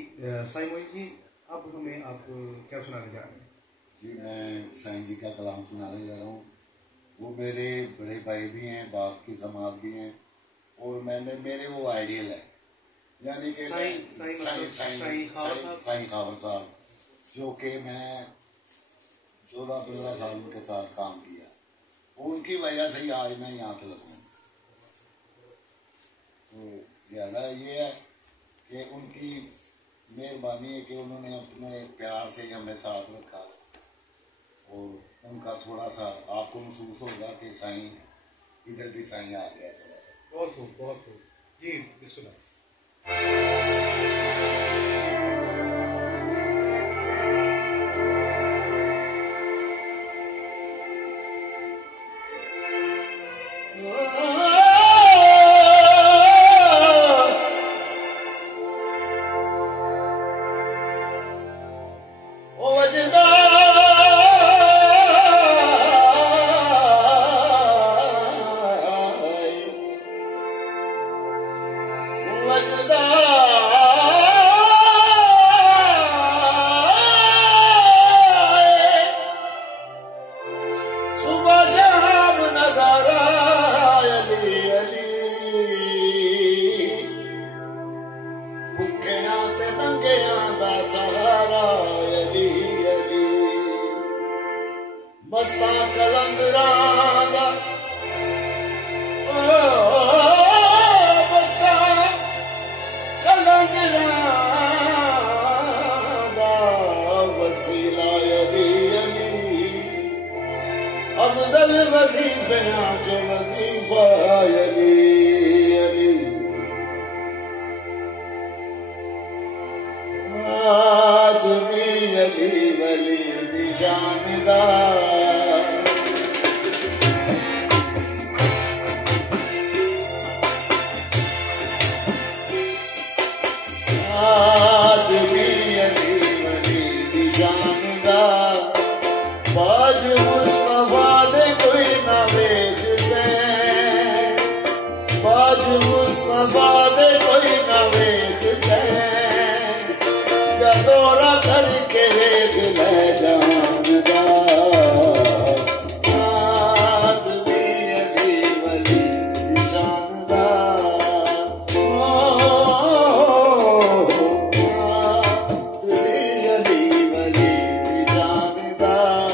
साईं मोइन जी, अब हमें आप क्या सुनाने जा रहे हैं? जी, मैं साईं जी का कलाम सुनाने जा रहा हूँ। वो मेरे बड़े भाई भी हैं, बाप की समाज भी हैं, और मेरे वो आइडियल है। यानी कि साईं खावर साहब, जो कि मैं 14-15 साल उनके साथ काम किया, उनकी वजह से ही आज मैं यहाँ पे लगा हूँ। तो ज़्यादा ये है कि उनकी मेहरबानी है कि उन्होंने अपने प्यार से हमें साथ रखा, और उनका थोड़ा सा आपको महसूस होगा कि साईं इधर भी साईं आ गया थोड़ा सा। बहुत खूब, बहुत खूब जी, बिस्मिल्लाह। अफजल वजीफे जो वजीफा अली अली आदमी अली वली दी शानदार आदमी अली वली दी शानदार बाज मुस्तफा दे कोई ना वेख से बाज मुस्तफा दे कोई ना वेख से जदोरा करके वेख ले जानदा आदमी अली वली दी शानदार आदमी अली वली दी शानदार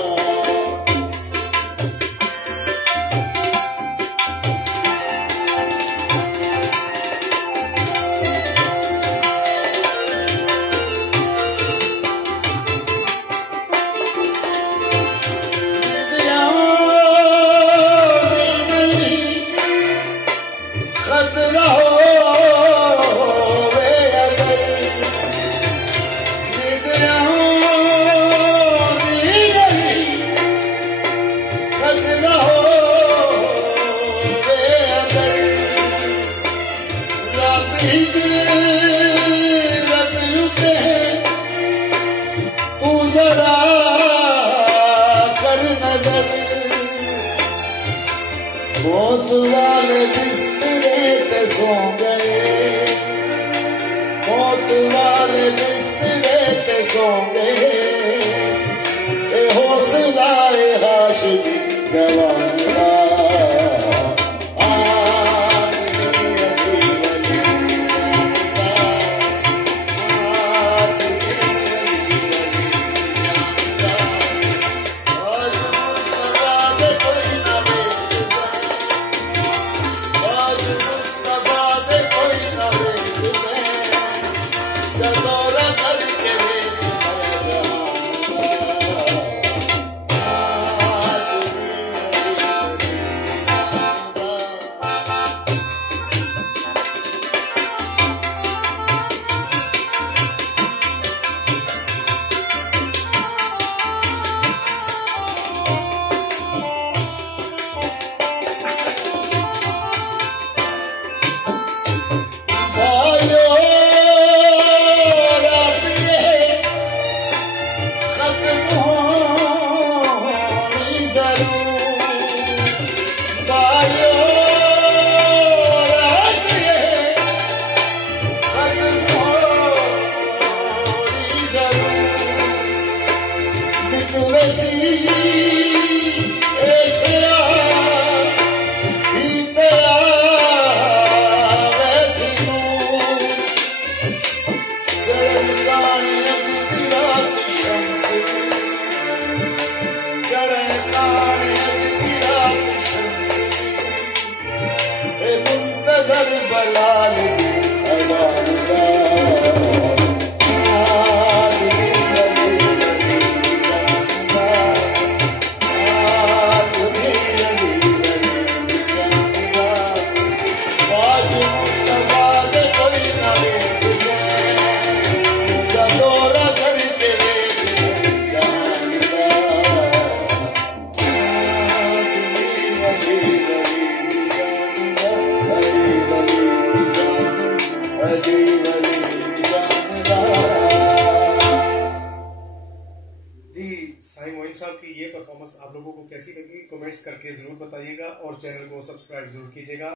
साई मोइन साहब की ये परफॉर्मेंस आप लोगों को कैसी लगी कमेंट्स करके ज़रूर बताइएगा और चैनल को सब्सक्राइब जरूर कीजिएगा।